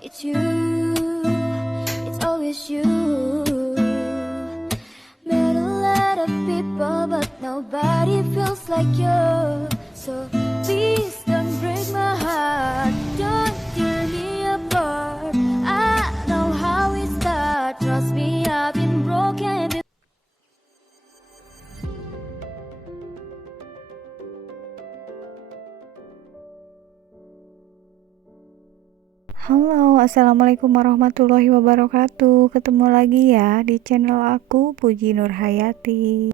It's you, it's always you. Met a lot of people, but nobody feels like you. So please don't break my heart, don't tear me apart. I know how it starts, trust me, I've been broken. Halo, assalamualaikum warahmatullahi wabarakatuh. Ketemu lagi ya di channel aku, Puji Nurhayati.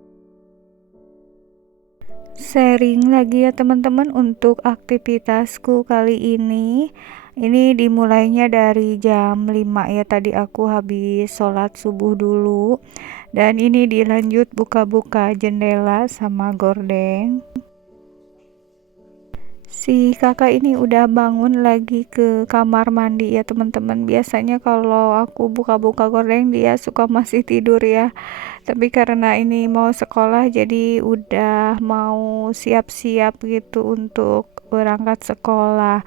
Sharing lagi ya teman-teman untuk aktivitasku kali ini. Ini dimulainya dari jam 5 ya, tadi aku habis sholat subuh dulu. Dan ini dilanjut buka-buka jendela sama gordeng. Si kakak ini udah bangun lagi ke kamar mandi ya teman-teman. Biasanya kalau aku buka-buka gordeng dia suka masih tidur ya. Tapi karena ini mau sekolah jadi udah mau siap-siap gitu untuk berangkat sekolah.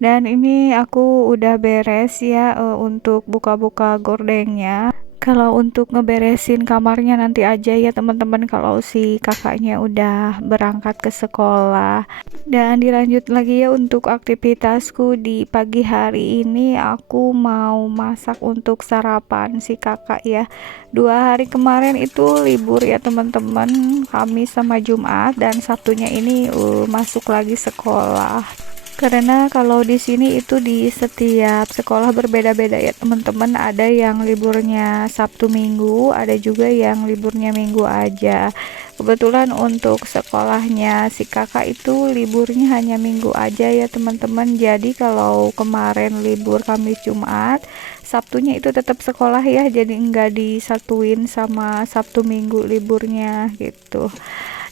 Dan ini aku udah beres ya untuk buka-buka gordengnya. Kalau untuk ngeberesin kamarnya nanti aja ya teman-teman, kalau si kakaknya udah berangkat ke sekolah. Dan dilanjut lagi ya untuk aktivitasku di pagi hari ini, aku mau masak untuk sarapan si kakak ya. 2 hari kemarin itu libur ya teman-teman, Kamis sama Jumat, dan Sabtunya ini masuk lagi sekolah. Karena kalau di sini itu di setiap sekolah berbeda-beda ya teman-teman, ada yang liburnya Sabtu Minggu, ada juga yang liburnya Minggu aja. Kebetulan untuk sekolahnya si kakak itu liburnya hanya Minggu aja ya teman-teman. Jadi kalau kemarin libur Kamis Jumat, Sabtunya itu tetap sekolah ya, jadi enggak disatuin sama Sabtu Minggu liburnya gitu.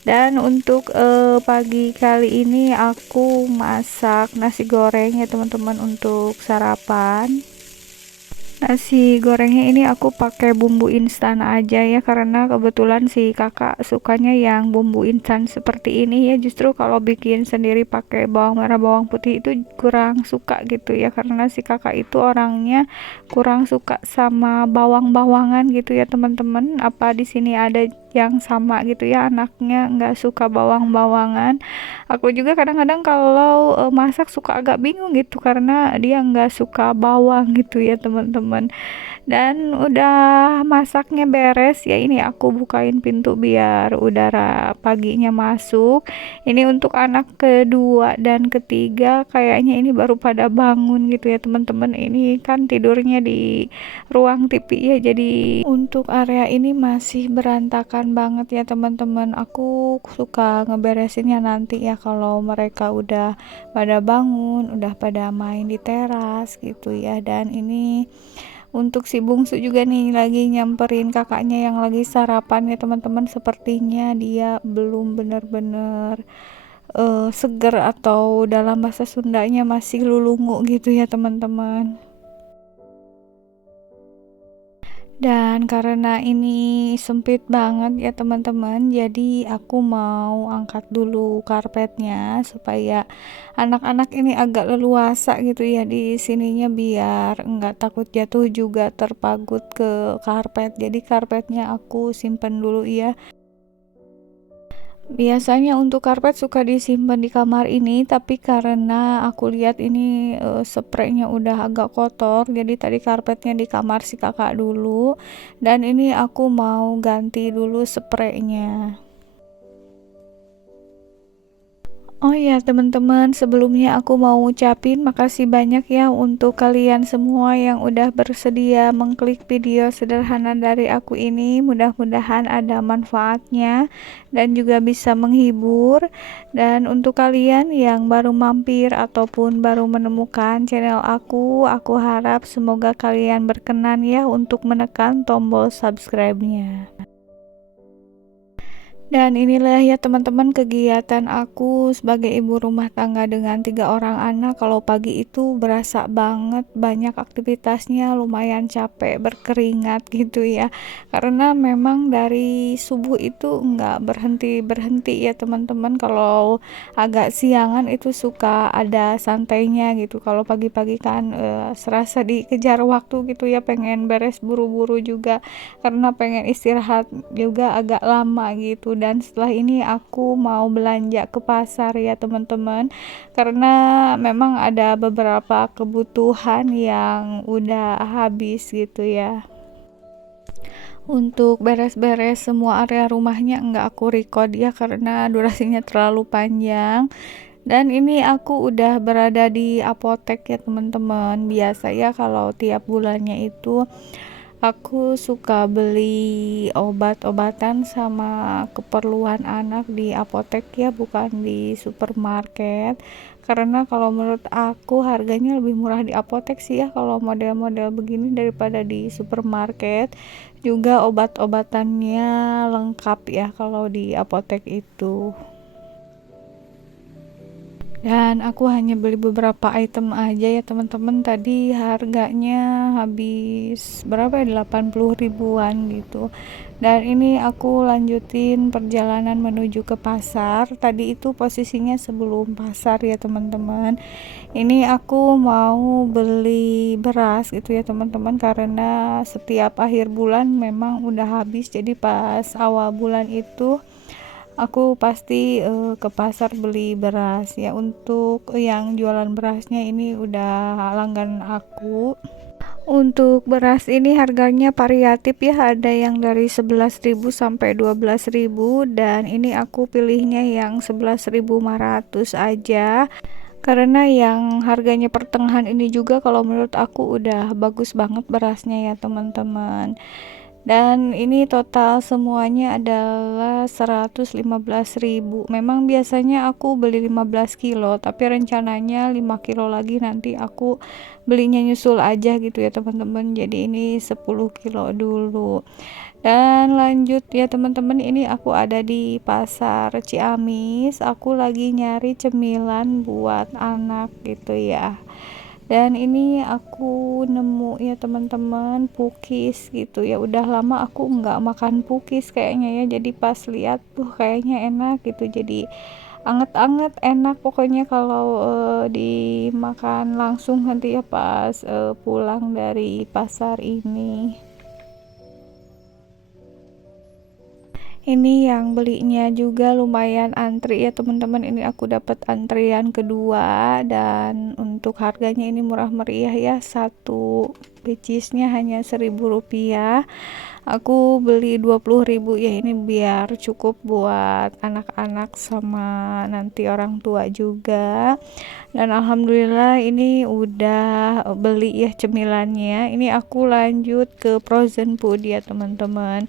Dan untuk pagi kali ini aku masak nasi goreng ya teman-teman untuk sarapan. Nasi gorengnya ini aku pakai bumbu instan aja ya, karena kebetulan si kakak sukanya yang bumbu instan seperti ini ya. Justru kalau bikin sendiri pakai bawang merah bawang putih itu kurang suka gitu ya, karena si kakak itu orangnya kurang suka sama bawang-bawangan gitu ya teman-teman. Apa di sini ada yang sama gitu ya, anaknya nggak suka bawang-bawangan. Aku juga kadang-kadang kalau masak suka agak bingung gitu, karena dia nggak suka bawang gitu ya teman-teman. Dan udah masaknya beres ya, ini aku bukain pintu biar udara paginya masuk. Ini untuk anak kedua dan ketiga kayaknya ini baru pada bangun gitu ya teman-teman. Ini kan tidurnya di ruang TV ya, jadi untuk area ini masih berantakan banget ya teman-teman. Aku suka ngeberesinnya nanti ya kalau mereka udah pada bangun, udah pada main di teras gitu ya. Dan ini untuk si bungsu juga nih lagi nyamperin kakaknya yang lagi sarapan ya teman-teman. Sepertinya dia belum bener-bener seger, atau dalam bahasa Sundanya masih lulungu gitu ya teman-teman. Dan karena ini sempit banget ya teman-teman, jadi aku mau angkat dulu karpetnya supaya anak-anak ini agak leluasa gitu ya di sininya, biar enggak takut jatuh juga terpagut ke karpet. Jadi karpetnya aku simpen dulu ya. Biasanya untuk karpet suka disimpan di kamar ini, tapi karena aku lihat ini spraynya udah agak kotor, jadi tadi karpetnya di kamar si kakak dulu. Dan ini aku mau ganti dulu spraynya. Oh ya teman-teman, sebelumnya aku mau ngucapin makasih banyak ya untuk kalian semua yang udah bersedia mengklik video sederhana dari aku ini. Mudah-mudahan ada manfaatnya dan juga bisa menghibur. Dan untuk kalian yang baru mampir ataupun baru menemukan channel aku harap semoga kalian berkenan ya untuk menekan tombol subscribe-nya. Dan inilah ya teman-teman kegiatan aku sebagai ibu rumah tangga dengan 3 orang anak. Kalau pagi itu berasa banget banyak aktivitasnya, lumayan capek, berkeringat gitu ya. Karena memang dari subuh itu nggak berhenti-berhenti ya teman-teman. Kalau agak siangan itu suka ada santainya gitu. Kalau pagi-pagi kan serasa dikejar waktu gitu ya, pengen beres buru-buru juga karena pengen istirahat juga agak lama gitu. Dan setelah ini aku mau belanja ke pasar ya teman-teman, karena memang ada beberapa kebutuhan yang udah habis gitu ya. Untuk beres-beres semua area rumahnya enggak aku record ya karena durasinya terlalu panjang. Dan ini aku udah berada di apotek ya teman-teman. Biasa ya kalau tiap bulannya itu aku suka beli obat-obatan sama keperluan anak di apotek ya, bukan di supermarket. Karena kalau menurut aku harganya lebih murah di apotek sih ya kalau model-model begini daripada di supermarket. Juga obat-obatannya lengkap ya kalau di apotek itu. Dan aku hanya beli beberapa item aja ya teman-teman. Tadi harganya habis berapa ya, 80 ribuan gitu. Dan ini aku lanjutin perjalanan menuju ke pasar. Tadi itu posisinya sebelum pasar ya teman-teman. Ini aku mau beli beras gitu ya teman-teman, karena setiap akhir bulan memang udah habis. Jadi pas awal bulan itu aku pasti ke pasar beli beras ya. Untuk yang jualan berasnya ini udah langganan aku. Untuk beras ini harganya variatif ya, ada yang dari 11.000 sampai 12.000, dan ini aku pilihnya yang 11.500 aja. Karena yang harganya pertengahan ini juga kalau menurut aku udah bagus banget berasnya ya teman-teman. Dan ini total semuanya adalah 115.000. Memang biasanya aku beli 15 kilo, tapi rencananya 5 kilo lagi nanti aku belinya nyusul aja gitu ya teman-teman. Jadi ini 10 kilo dulu. Dan lanjut ya teman-teman, ini aku ada di pasar Ciamis. Aku lagi nyari cemilan buat anak gitu ya. Dan ini aku nemu ya teman-teman pukis gitu ya. Udah lama aku nggak makan pukis kayaknya ya, jadi pas lihat tuh kayaknya enak gitu. Jadi anget-anget enak pokoknya kalau dimakan langsung nanti ya pas pulang dari pasar ini. Ini yang belinya juga lumayan antri ya teman-teman. Ini aku dapat antrian kedua, dan untuk harganya ini murah meriah ya. Satu picisnya hanya 1.000 rupiah. Aku beli 20.000 ya, ini biar cukup buat anak-anak sama nanti orang tua juga. Dan alhamdulillah ini udah beli ya cemilannya. Ini aku lanjut ke frozen food ya teman-teman.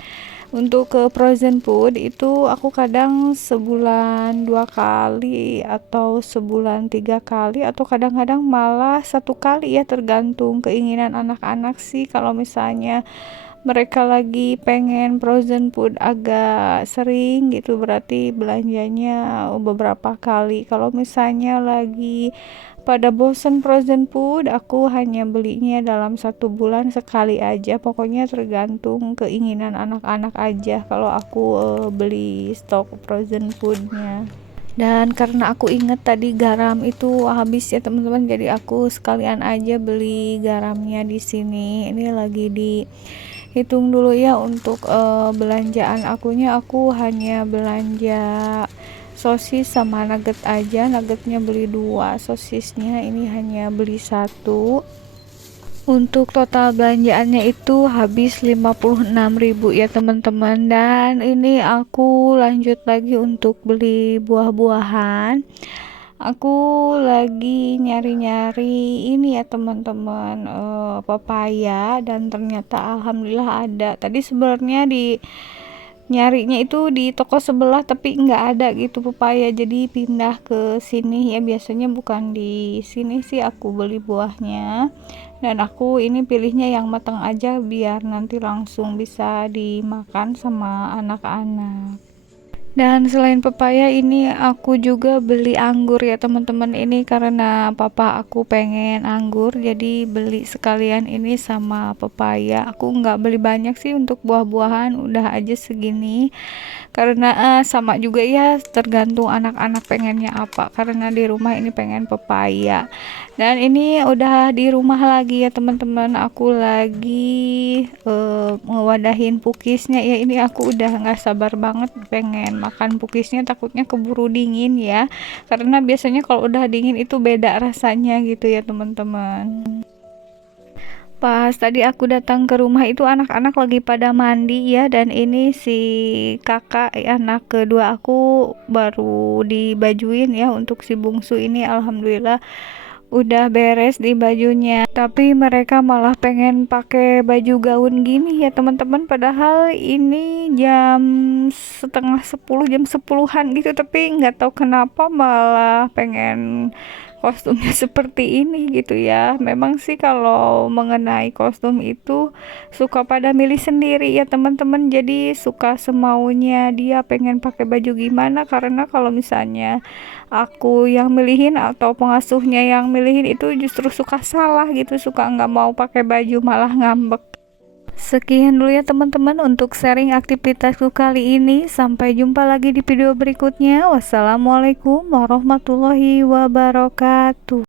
Untuk ke frozen food itu aku kadang sebulan 2 kali atau sebulan 3 kali, atau kadang-kadang malah 1 kali ya, tergantung keinginan anak-anak sih. Kalau misalnya mereka lagi pengen frozen food agak sering gitu, berarti belanjanya beberapa kali. Kalau misalnya lagi pada bosen frozen food, aku hanya belinya dalam 1 bulan sekali aja. Pokoknya tergantung keinginan anak-anak aja kalau aku beli stok frozen foodnya. Dan karena aku inget tadi garam itu habis ya teman-teman, jadi aku sekalian aja beli garamnya di sini. Ini lagi dihitung dulu ya untuk belanjaan akunya. Aku hanya belanja sosis sama nugget aja. Nuggetnya beli 2, sosisnya ini hanya beli 1. Untuk total belanjaannya itu habis 56.000 ya teman-teman. Dan ini aku lanjut lagi untuk beli buah-buahan. Aku lagi nyari-nyari ini ya teman-teman, pepaya, dan ternyata alhamdulillah ada. Tadi sebenarnya di nyarinya itu di toko sebelah tapi nggak ada gitu pepaya, jadi pindah ke sini ya. Biasanya bukan di sini sih aku beli buahnya, dan aku ini pilihnya yang matang aja biar nanti langsung bisa dimakan sama anak-anak. Dan selain pepaya ini aku juga beli anggur ya teman-teman, ini karena papa aku pengen anggur jadi beli sekalian ini sama pepaya. Aku nggak beli banyak sih untuk buah-buahan, udah aja segini karena sama juga ya tergantung anak-anak pengennya apa, karena di rumah ini pengen pepaya. Dan ini udah di rumah lagi ya teman-teman, aku lagi ngewadahin pukisnya ya. Ini aku udah nggak sabar banget pengen makan pukisnya, takutnya keburu dingin ya, karena biasanya kalau udah dingin itu beda rasanya gitu ya teman-teman. Pas tadi aku datang ke rumah itu anak-anak lagi pada mandi ya, dan ini si kakak anak kedua aku baru dibajuin ya. Untuk si bungsu ini alhamdulillah udah beres di bajunya, tapi mereka malah pengen pakai baju gaun gini ya teman-teman, padahal ini jam setengah 10, jam 10-an gitu, tapi nggak tahu kenapa malah pengen kostumnya seperti ini gitu ya. Memang sih kalau mengenai kostum itu suka pada milih sendiri ya teman-teman, jadi suka semaunya dia pengen pakai baju gimana, karena kalau misalnya aku yang milihin atau pengasuhnya yang milihin itu justru suka salah gitu, suka nggak mau pakai baju malah ngambek. Sekian dulu ya teman-teman untuk sharing aktivitasku kali ini, sampai jumpa lagi di video berikutnya. Wassalamualaikum warahmatullahi wabarakatuh.